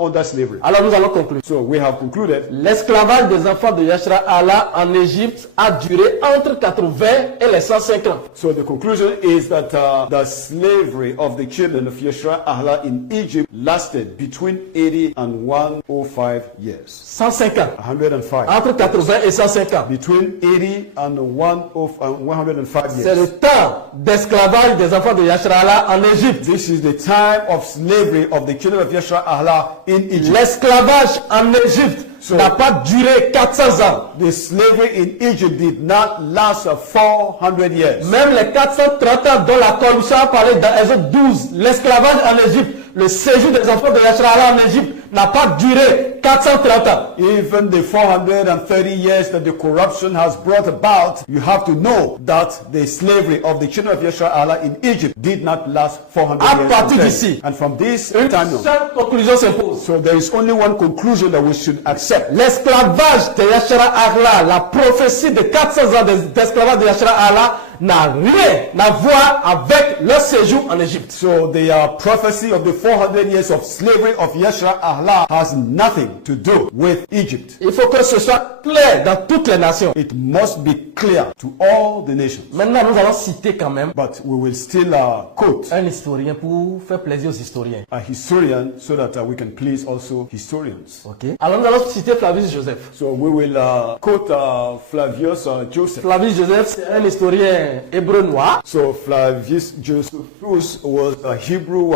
under slavery. Alors nous allons conclure. So we have concluded L'esclavage des enfants de yashara'Ahla en Égypte a duré entre 80 et les 105 ans. So the conclusion is that the slavery of the children of yashara'Ahla in Egypt lasted between 80 and 105 years. 105 ans. 105. Entre 80 et 105 ans. Between 80 and 105 C'est years. le temps d'esclavage des enfants de yashara'Ahla en Égypte. This is the time of slavery of the children of yashara'Ahla in Egypt. L'esclavage en Égypte n'a pas duré 400 ans. The slavery in Egypt did not last 400 years. Même les 430 ans dont la corruption a parlé dans Exode 12, l'esclavage en Égypte, le séjour des enfants de yashara'Ahla en Égypte n'a pas duré 430 ans. Even the 430 years that the corruption has brought about, you have to know that the slavery of the children of yashara'Ahla in Egypt did not last 400 À years. partir d'ici, And from this une time on, seule conclusion s'impose. so there is only one conclusion that we should accept. L'esclavage de yashara'Ahla, la prophétie de 400 ans d'esclavage de yashara'Ahla n'a rien à voir avec leur séjour en Égypte. So the prophecy of the 400 years of slavery of yashara'Ahla has nothing to do with Egypt. Il faut que ce soit clair dans toutes les nations. It must be clear to all the nations. Maintenant, nous allons citer quand même But we will still quote un historien pour faire plaisir aux historiens. a historian so that we can please also historians. Ok. Alors nous allons citer Flavius Joseph. So we will quote Flavius Joseph. Flavius Joseph, c'est un historien hébreu noir. So Flavius Josephus was a Hebrew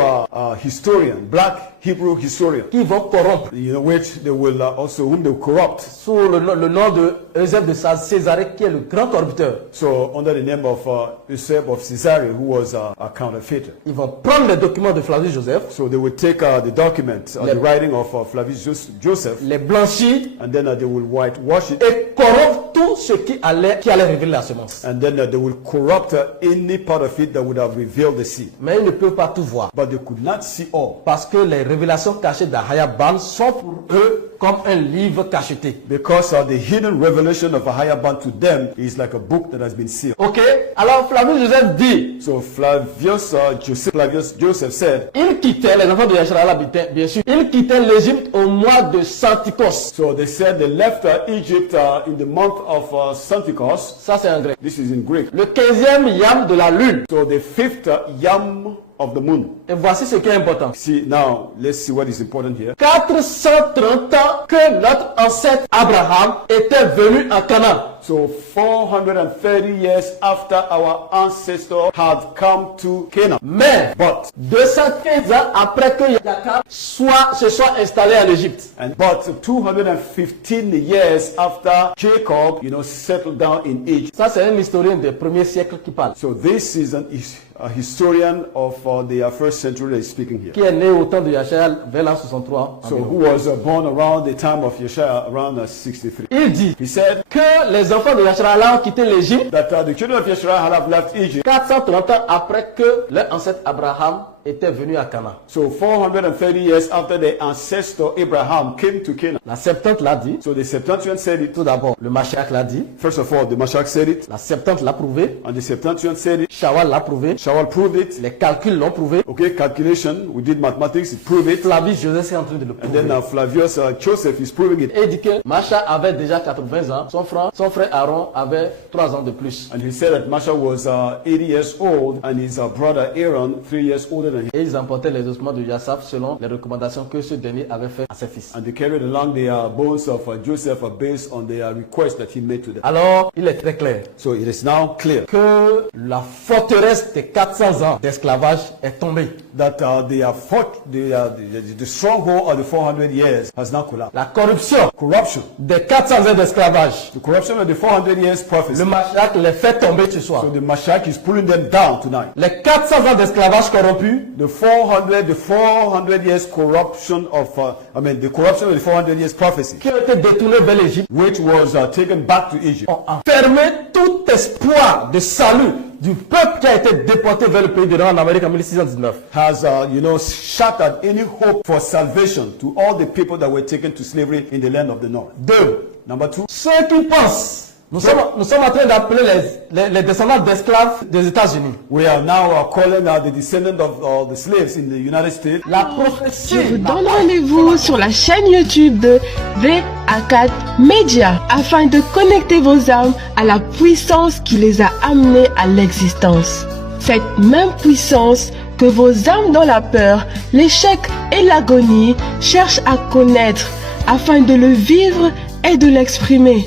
historian, black Hebrew historian. Qui vont corrompre You know, which they will also whom they will corrupt. sous le nom de Eusèbe de Césarée, qui est le grand corrupteur. So under the name of Eusèbe of Caesarea, who was a counterfeiter. Ils vont prendre les documents de Flavius Joseph, So they will take the document, the writing of Flavius Joseph, les blanchir and then they will whitewash it, et corrompre tout ce qui allait révéler la semence. and then they will corrupt any part of it that would have revealed the seed. Mais ils ne peuvent pas tout voir. But they could not see all. Parce que les révélations cachées d'Ahayaban sont pour eux comme un livre cacheté. Because the hidden revelation of Ahayaban to them is like a book that has been sealed. Ok. Alors Flavius Joseph dit, So Flavius Joseph said, ils quittaient, les enfants de Yashara'Ahla, bien sûr, ils quittaient l'Égypte au mois de Santikos. so they said they left Egypt in the month of Santikos. Ça c'est en grec. This is in Greek. Le 15e yam de la lune. So the fifth yam of the moon. Et voici ce qui est important. See, now let's see what is important here. 430 ans que notre ancêtre Abraham était venu en Canaan. So 430 years after our ancestor had come to Canaan. Mais But 215 ans après que Jacob se soit installé en Égypte. but 215 years after Jacob, settled down in Egypt. Ça c'est un historien des premiers siècles qui parle. So this is a historian of the first century that is speaking here. Qui est né au temps de Yashaya vers l'an 63. So who was born around the time of Yeshua, around 63. Il dit He said que les enfants de Yashara'Ahla ont quitté l'Égypte that the children of Yeshua have left Egypt. 430 ans après que leur ancêtre Abraham était venu à Canaan. So 430 years after their ancestor Abraham came to Canaan. La Septante l'a dit. So the Septuagint said it. Tout d'abord, le Mashiach l'a dit. First of all, the Mashiach said it. La Septante l'a prouvé. And the Septuagint said it. Shawal l'a prouvé. Shawal proved it. Les calculs l'ont prouvé. Okay, calculation. We did mathematics. It proved it. Flavius Joseph est en train de le And prouver. then Flavius Joseph is proving it. Et il dit que Masha avait déjà 80 ans. Son frère Aaron avait 3 ans de plus. And he said that Masha was 80 years old and his brother Aaron 3 years older than him. Et ils emportaient les ossements de Yassaf selon les recommandations que ce dernier avait faites à ses fils. And they carried along the bones of Joseph based on the request that he made to them. Alors, il est très clair So it is now clear que la forteresse de 400 ans d'esclavage est tombée. that the stronghold of the 400 years has now collapsed. La corruption des 400 ans d'esclavage, The corruption of the 400 years prophecy. le Mashiach les fait tomber ce soir. So the Mashiach is pulling them down tonight. Les 400 ans d'esclavage corrompu The 400 years corruption of, the corruption of the 400 years prophecy, qui ont été détournés vers l'Égypte which was taken back to Egypt, ont enfermé tout espoir de salut du peuple qui a été déporté vers le pays de Nord en Amérique en 1619. has, shattered any hope for salvation to all the people that were taken to slavery in the land of the north. 2. Number two, Ceux qui pensent Nous sommes en train d'appeler les descendants d'esclaves des États-Unis. We are now calling the descendants of the slaves in the United States. La prophétie. Je vous donne rendez-vous sur la chaîne YouTube de The ACHAD MEDIA afin de connecter vos âmes à la puissance qui les a amenés à l'existence. Cette même puissance que vos âmes dans la peur, l'échec et l'agonie cherchent à connaître afin de le vivre et de l'exprimer.